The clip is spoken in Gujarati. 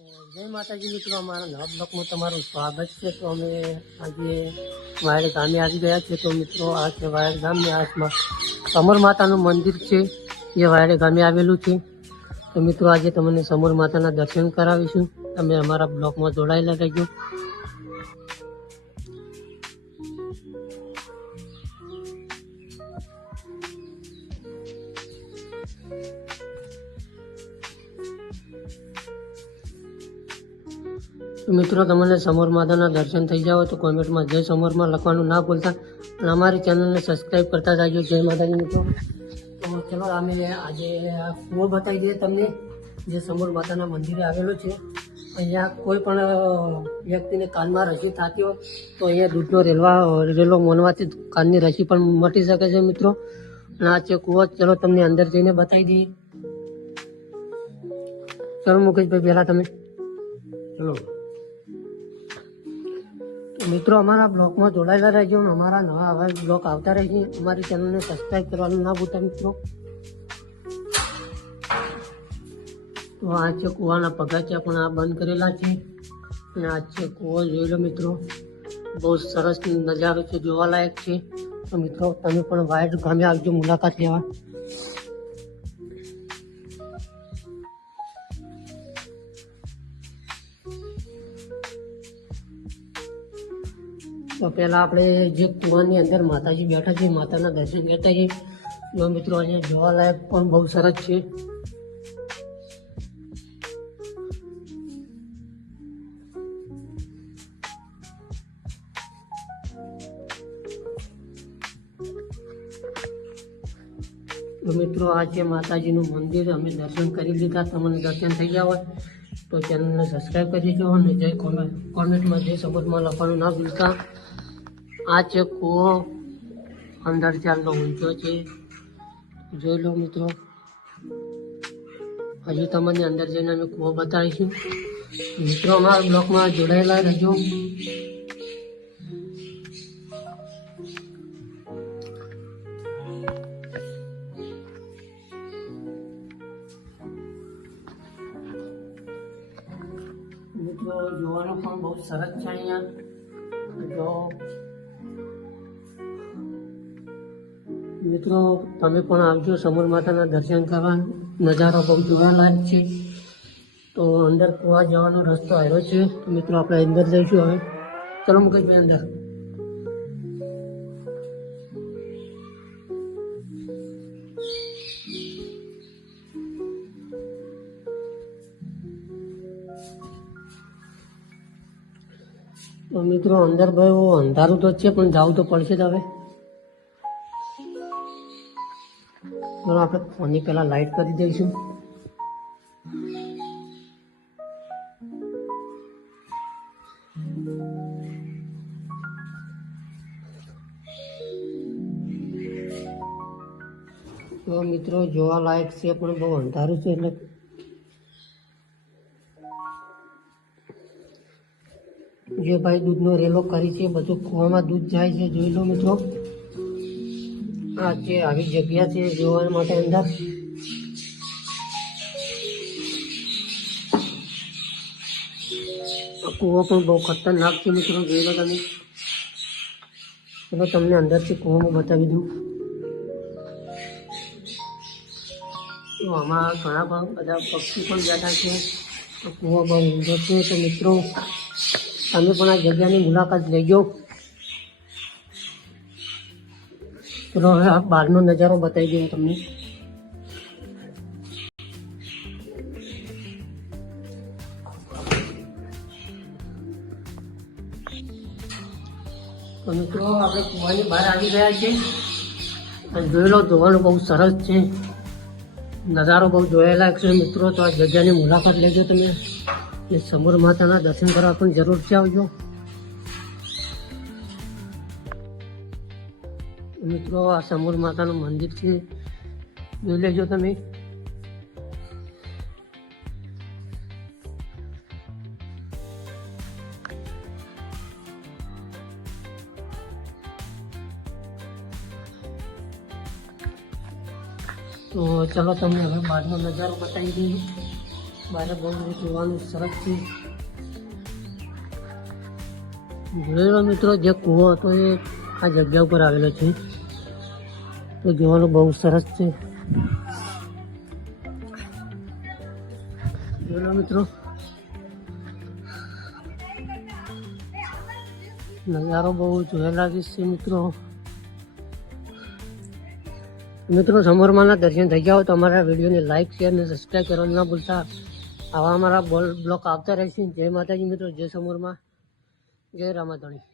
જય માતાજી મિત્રો, અમારા નવા બ્લોકમાં તમારું સ્વાગત છે. તો અમે આજે વાયર ગામે આવી ગયા છે તો મિત્રો, આ છે વાયર ગામની આસમાં સમર માતાનું મંદિર છે. જે વાયર ગામે આવેલું છે. તો મિત્રો, આજે તમને સમર માતાના દર્શન કરાવીશું. તમે અમારા બ્લોકમાં જોડાયેલા રહેજો. મિત્રો, તમને સમોર માતાના દર્શન થઈ જાઓ તો કોમેન્ટમાં જય સમરમાં લખવાનું ના ભૂલતા. અને અમારી ચેનલને સબસ્ક્રાઈબ કરતા જાજો. જય માતાજી મિત્રો. તો ચલો, અમે આજે કૂવો બતાવી દઈએ તમને. જે સમોર માતાના મંદિરે આવેલો છે. અહીંયા કોઈ પણ વ્યક્તિને કાનમાં રસી થતી હોય તો અહીંયા દૂધનો રેલવા, રેલો મોનવાથી કાનની રસી પણ મટી શકે છે મિત્રો. અને આ છે કૂવો. ચલો, તમને અંદર જઈને બતાવી દઈએ. ચલો, મુકેશભાઈ, પહેલાં તમે. ચલો. મિત્રો, અમારા બ્લોગમાં જોડાયેલા રહેજો અમારા નવા આવા બ્લોગ આવતા રહેશે અમારી ચેનલને સબસ્ક્રાઈબ કરવાનું ના ભૂલતા મિત્રો. તો આ છે કૂવાના પગાચિયા પણ આ બંધ કરેલા છે. અને આ છે કૂવો જોઈ લો મિત્રો. બહુ સરસ નજારો છે, જોવાલાયક છે. તો મિત્રો, તમે પણ વાયર ગામે આવજો, મુલાકાત લેવા. તો પહેલાં આપણે જે કુવાની અંદર માતાજી બેઠા છે, માતાના દર્શન કરતા છે. જો મિત્રો અહીંયા જોવાલાયક પણ બહુ સરસ છે. મિત્રો, આ છે માતાજીનું મંદિર. અમે દર્શન કરી લીધા. તમને દર્શન થઈ ગયા હોય તો ચેનલને સબસ્ક્રાઈબ કરી દેજો અને જય કોમેન્ટ કોમેન્ટમાં જય સપોર્ટમાં લખવાનું ના ભૂલતા. આ છે કૂવો અંદર ચાલનો ઊંચો છે, જોઈ લો મિત્રો. હજુ તમને અંદર જઈને અમે કૂવો બતાવીશું. મિત્રો, અમારા બ્લોકમાં જોડાયેલા રહેજો. મિત્રો, જોવાનું પણ બહુ સરસ છે અહીંયા. જો મિત્રો, તમે પણ આવજો સમર માતાના દર્શન કરવા. નજારો બહુ જોવાલાયક છે. તો અંદર કુવા જવાનો રસ્તો આવ્યો છે. તો મિત્રો, આપણે અંદર જઈશું હવે. ચલો મુકેશભાઈ અંદર. તો મિત્રો, અંદર ભાઈ અંધારું તો છે, પણ જવું તો પડશે જ હવે. ચલો, આપણે ફોનની પહેલાં લાઇટ કરી દઈશું. તો મિત્રો, જોવા લાયક છે, પણ બહુ અંધારું છે એટલે જે ભાઈ દૂધનો રેલો કરી છે, બધું કૂવામાં દૂધ જાય છે, જોઈ લો મિત્રો. આ જે આવી જગ્યા છે જોવા માટે અંદર. કૂવો પણ બહુ ખતરનાક છે મિત્રો, જોઈ લો તમે. ચલો તમને અંદરથી કૂવામાં બતાવી દઉં. તો આમાં ઘણા બધા પક્ષી પણ બેઠા છે. કૂવો બહુ ઊંધો છે. તો મિત્રો, તમે પણ આ જગ્યાની મુલાકાત લેજો. ચલો હવે આ બહારનો નજારો બતાવી દઉં તમને. તો મિત્રો, આપણે કુવાની બહાર આવી ગયા છીએ. અને જોયેલો ધોવાનું બહુ સરસ છે. નજારો બહુ જોયેલા છે. મિત્રો, તો આ જગ્યાની મુલાકાત લેજો તમે. અને સમૂર માતાના દર્શન કરવા પણ જરૂરથી આવજો. મિત્રો, આ સમૂર માતાનું મંદિર છે. જોઈ લેજો તમે. તો ચલો તમને હવે બહારનો નજારો બતાવી દઈએ. બહાર બહુ જોવાનું સરસ છે. જોયેલો મિત્રો જે કૂવો હતો એ આ જગ્યા ઉપર આવેલો છે. તો જોવાનું બહુ સરસ છે. જોયેલો મિત્રો? નજારો બહુ જોયેલા છે મિત્રો. મિત્રો, સમરમાના દર્શન થઈ ગયા હોય તો અમારા વિડીયોને લાઇક શેર અને સબસ્ક્રાઈબ કરવાનું ના ભૂલતા. આવા અમારા બોલ બ્લોક આવતા રહેશે. જય માતાજી મિત્રો, જય સમરમાં. જય રામાધણી.